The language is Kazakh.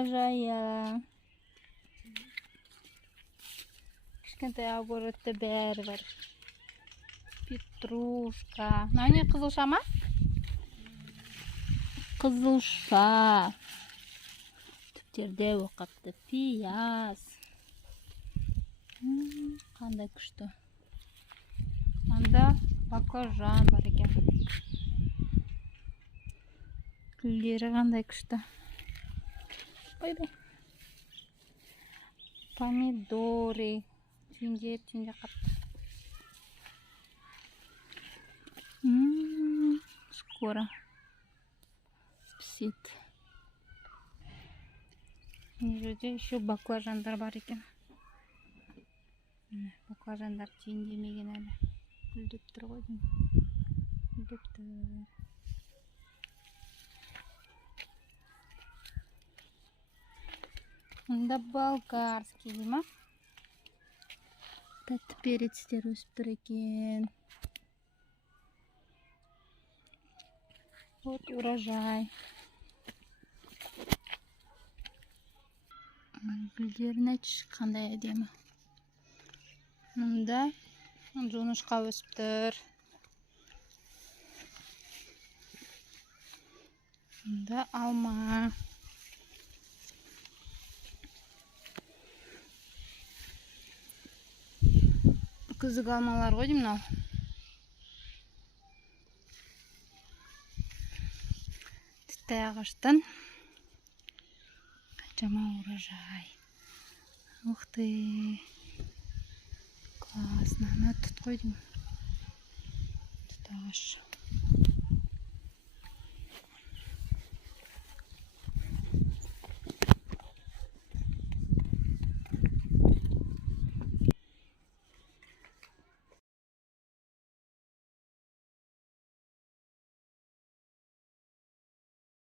урожайы. Кішкентай огородта бәрі бар. Петрушка. Не қызылша ма? Қызылша. Түптерде оқапты. Пияз. Қандай күшті. Анда баклажан бар екен. Гүлдері қандай күшті. Ой-бай. Помидоры. Түйінде қапты. Скоро пісет. Мына жерде еще баклажандар бар екен. Баклажандар түйіндемеген әлі. Гүлдеп тұр ғой деймін. Гүлдеп тұр. Мында болгарский дейма. Тәтті перецтер өсіп тұр екен. Вот урожай. Гүлдерін айтшы, қандай әдемі. Мында жоңышқа өсіп тұр. Мында алма. Күздік алмалар ғой деймін ал. Тіті ағаштан қаншама урожай. Ух ты. Классно. Ана тұт қой деймін. Тұт ағаш.